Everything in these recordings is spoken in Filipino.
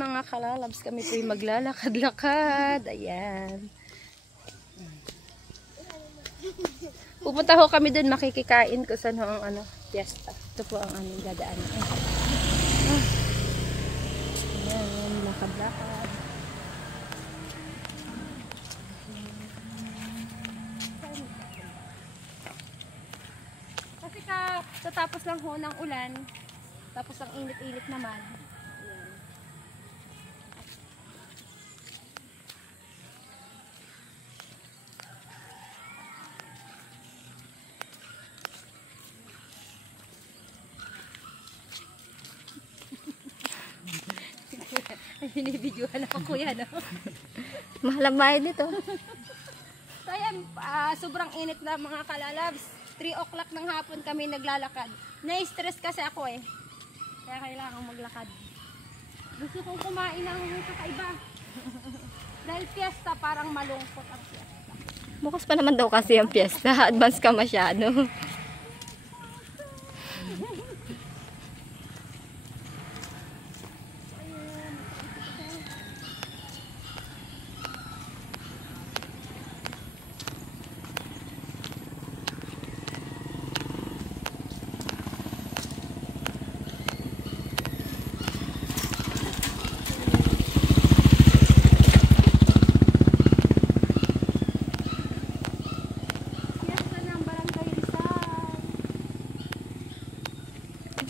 Mga kalalabs, kami po'y maglalakad-lakad. Ayan. Pupunta ho kami dun, makikikain ko saan ho ang fiesta. Ito po ang aming dadaanan. Ayan, lakad-lakad. Kasi tatapos lang ho ng ulan, tapos ang init-init naman. Binibidyohan ako kuya, no? Mahal ang bayad nito. So ayan, sobrang init na mga kalalabs. 3 o'clock ng hapon kami naglalakad. Na-stress kasi ako eh. Kaya kailangan maglakad. Gusto kong kumain ng kakaiba. Dahil fiesta, parang malungkot ang fiesta. Bukas pa naman daw kasi ang fiesta. Advance ka masyado.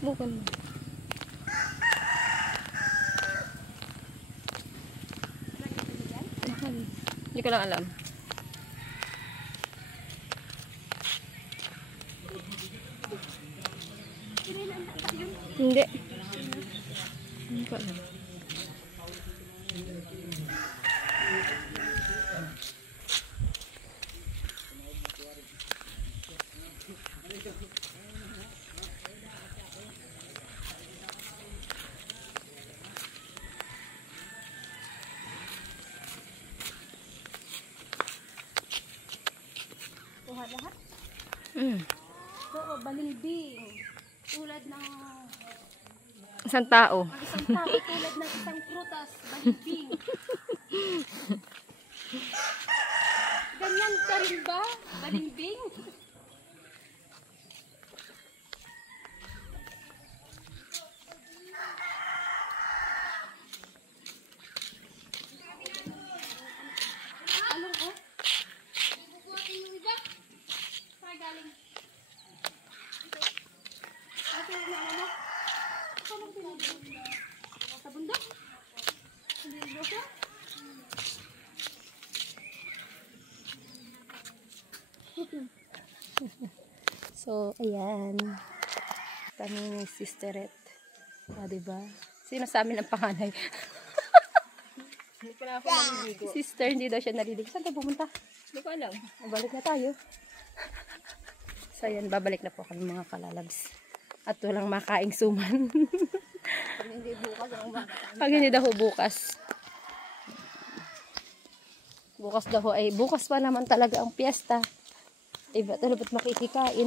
Bukan. Hindi ko lang alam. Hindi. Hindi ko alam. Lahat? Oo, balimbing. Tulad ng isang tao. Isang tao tulad ng isang prutas, balimbing. Ganyan ka rin ba? Balimbing? Along oh? Galing. Ate na ano? Ano pinag-bunda? Sa bundok? Hindi mo siya? So, ayan. Kami ni Sisteret. Diba? Sino sa amin ang panganay? Hindi ko na ako naliligo. Sister, hindi daw siya naliligo. Saan tayo pumunta? Hindi ko alam. Balik na tayo. So, ayan. Babalik na po kami mga kalalabs. At walang makaing suman. Pag hindi bukas, ang makakain. Pag hindi daw bukas. Bukas daw ay bukas pa naman talaga ang piyesta. Iba talaga makikikain.